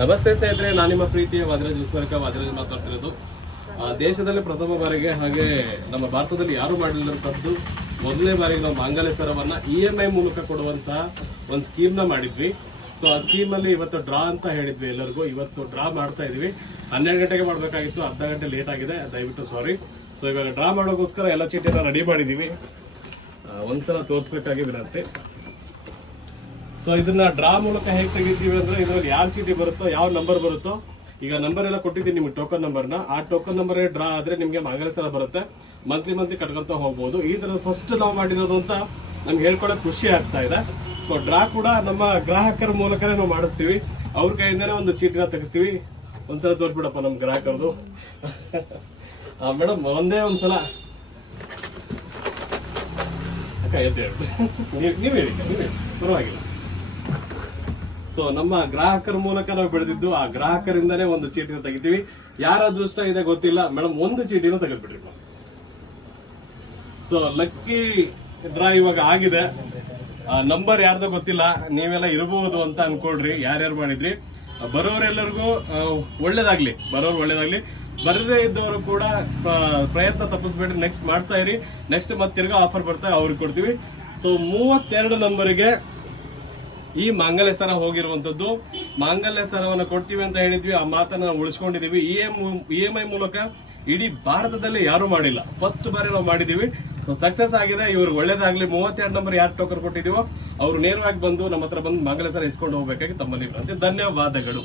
ನಮಸ್ತೆ ಸ್ನೇಹಿತರೆ, ನಾನು ನಿಮ್ಮ ಪ್ರೀತಿಯ ವಾದಿರಾಜ್ ವಾದಿರಾಜ್ ಮಾತಾಡ್ತಿರೋದು. ದೇಶದಲ್ಲಿ ಪ್ರಥಮ ಬಾರಿಗೆ ಹಾಗೆ ನಮ್ಮ ಭಾರತದಲ್ಲಿ ಯಾರು ಮಾಡಿಲ್ಲಂತದ್ದು ಮೊದಲನೇ ಬಾರಿಗೆ ನಾವು ಮಾಂಗಲ್ಯ ಸರವನ್ನ EMI ಮೂಲಕ ಕೊಡುವಂತಹ ಒಂದು ಸ್ಕೀಮ್ ನ ಮಾಡಿದ್ವಿ. ಸೊ ಆ ಸ್ಕೀಮ್ ಅಲ್ಲಿ ಇವತ್ತು ಡ್ರಾ ಅಂತ ಹೇಳಿದ್ವಿ ಎಲ್ಲರಿಗೂ. ಇವತ್ತು ಡ್ರಾ ಮಾಡ್ತಾ ಇದೀವಿ. 12 ಗಂಟೆಗೆ ಮಾಡಬೇಕಾಗಿತ್ತು, ಅರ್ಧ ಗಂಟೆ ಲೇಟ್ ಆಗಿದೆ, ದಯವಿಟ್ಟು ಸಾರಿ. ಸೊ ಇವಾಗ ಡ್ರಾ ಮಾಡೋಕ್ಕೋಸ್ಕರ ಎಲ್ಲ ಚೀಟಿನ ರೆಡಿ ಮಾಡಿದೀವಿ. ಒಂದ್ಸಲ ತೋರಿಸ್ಬೇಕಾಗಿ ವಿನಂತಿ. ಸೊ ಇದನ್ನ ಡ್ರಾ ಮೂಲಕ ಹೇಗೆ ತೆಗಿತೀವಿ ಅಂದ್ರೆ, ಇದ್ರಲ್ಲಿ ಯಾವ ಚೀಟಿ ಬರುತ್ತೋ, ಯಾವ ನಂಬರ್ ಬರುತ್ತೋ, ಈಗ ನಂಬರ್ ಎಲ್ಲ ಕೊಟ್ಟಿದ್ದೀನಿ ನಿಮ್ಗೆ, ಟೋಕನ್ ನಂಬರ್ನ. ಆ ಟೋಕನ್ ನಂಬರ್ ಡ್ರಾ ಆದ್ರೆ ನಿಮ್ಗೆ ಮಾಂಗಲ್ಯ ಸರ ಬರುತ್ತೆ. ಮಂತ್ಲಿ ಕಟ್ಕೊಂತ ಹೋಗ್ಬೋದು. ಈ ತರ ಫಸ್ಟ್ ನಾವು ಮಾಡಿರೋದು ಅಂತ ನಮ್ಗೆ ಹೇಳ್ಕೊಳಕ್ ಖುಷಿ ಆಗ್ತಾ ಇದೆ. ಸೊ ಡ್ರಾ ಕೂಡ ನಮ್ಮ ಗ್ರಾಹಕರ ಮೂಲಕನೇ ನಾವು ಮಾಡಿಸ್ತೀವಿ. ಅವ್ರ ಕೈಯಿಂದನೇ ಒಂದು ಚೀಟಿನ ತೆಗಿಸ್ತೀವಿ. ಒಂದ್ಸಲ ತೋರಿಸ್ಬಿಡಪ್ಪ ನಮ್ಮ ಗ್ರಾಹಕರದು. ಮೇಡಮ್ ಒಂದೇ ಒಂದ್ಸಲ ಅಕ್ಕ ಎದ್ದು ಹೇಳಿ, ನೀವ್ ಹೇಳಿ ಪರವಾಗಿಲ್ಲ. ಸೊ ನಮ್ಮ ಗ್ರಾಹಕರ ಮೂಲಕ ನಾವು ಬೆಳೆದಿದ್ದು, ಆ ಗ್ರಾಹಕರಿಂದನೇ ಒಂದು ಚೀಟಿನ ತೆಗಿತೀವಿ. ಯಾರ ಅದೃಷ್ಟ ಇದೆ ಗೊತ್ತಿಲ್ಲ ಮೇಡಮ್, ಒಂದು ಚೀಟಿನ ತೆಗೆದ್ಬಿಟ್ರಿ. ಸೊ ಲಕ್ಕಿ ಡ್ರಾ ಇವಾಗ ಆಗಿದೆ. ನಂಬರ್ ಯಾರ್ದೋ ಗೊತ್ತಿಲ್ಲ, ನೀವೆಲ್ಲ ಇರಬಹುದು ಅಂತ ಅನ್ಕೊಳ್ರಿ. ಯಾರ್ಯಾರು ಮಾಡಿದ್ರಿ, ಬರೋರೆಲ್ಲರಿಗೂ ಒಳ್ಳೇದಾಗ್ಲಿ, ಬರೋರು ಒಳ್ಳೇದಾಗ್ಲಿ. ಬರದೇ ಇದ್ದವರು ಕೂಡ ಪ್ರಯತ್ನ ತಪ್ಪಿಸ್ಬೇಡ್ರಿ, ನೆಕ್ಸ್ಟ್ ಮಾಡ್ತಾ ಇರಿ. ನೆಕ್ಸ್ಟ್ ಮತ್ತೆ ತಿರ್ಗಾ ಆಫರ್ ಬರ್ತಾ ಅವ್ರಿಗೆ ಕೊಡ್ತೀವಿ. ಸೊ 32 ನಂಬರ್ಗೆ ಈ ಮಾಂಗಲ್ಯ ಸರ ಹೋಗಿರುವಂತದ್ದು. ಮಾಂಗಲ್ಯ ಸರವನ್ನು ಕೊಡ್ತೀವಿ ಅಂತ ಹೇಳಿದ್ವಿ, ಆ ಮಾತನ್ನ ನಾವು ಉಳಿಸ್ಕೊಂಡಿದೀವಿ. EMI ಮೂಲಕ ಇಡೀ ಭಾರತದಲ್ಲಿ ಯಾರು ಮಾಡಿಲ್ಲ, ಫಸ್ಟ್ ಬಾರಿ ನಾವು ಮಾಡಿದೀವಿ. ಸೊ ಸಕ್ಸಸ್ ಆಗಿದೆ. ಇವ್ರಿಗೆ ಒಳ್ಳೇದಾಗ್ಲಿ. 32 ನಂಬರ್ ಯಾರು ಟೋಕನ್ ಕೊಟ್ಟಿದೀವೋ ಅವ್ರು ನೇರವಾಗಿ ಬಂದು ನಮ್ಮ ಹತ್ರ ಬಂದು ಮಾಂಗಲ್ಯ ಸರ ಇಸ್ಕೊಂಡು ಹೋಗ್ಬೇಕಾಗಿ ತಮ್ಮಲ್ಲಿ ಧನ್ಯವಾದಗಳು.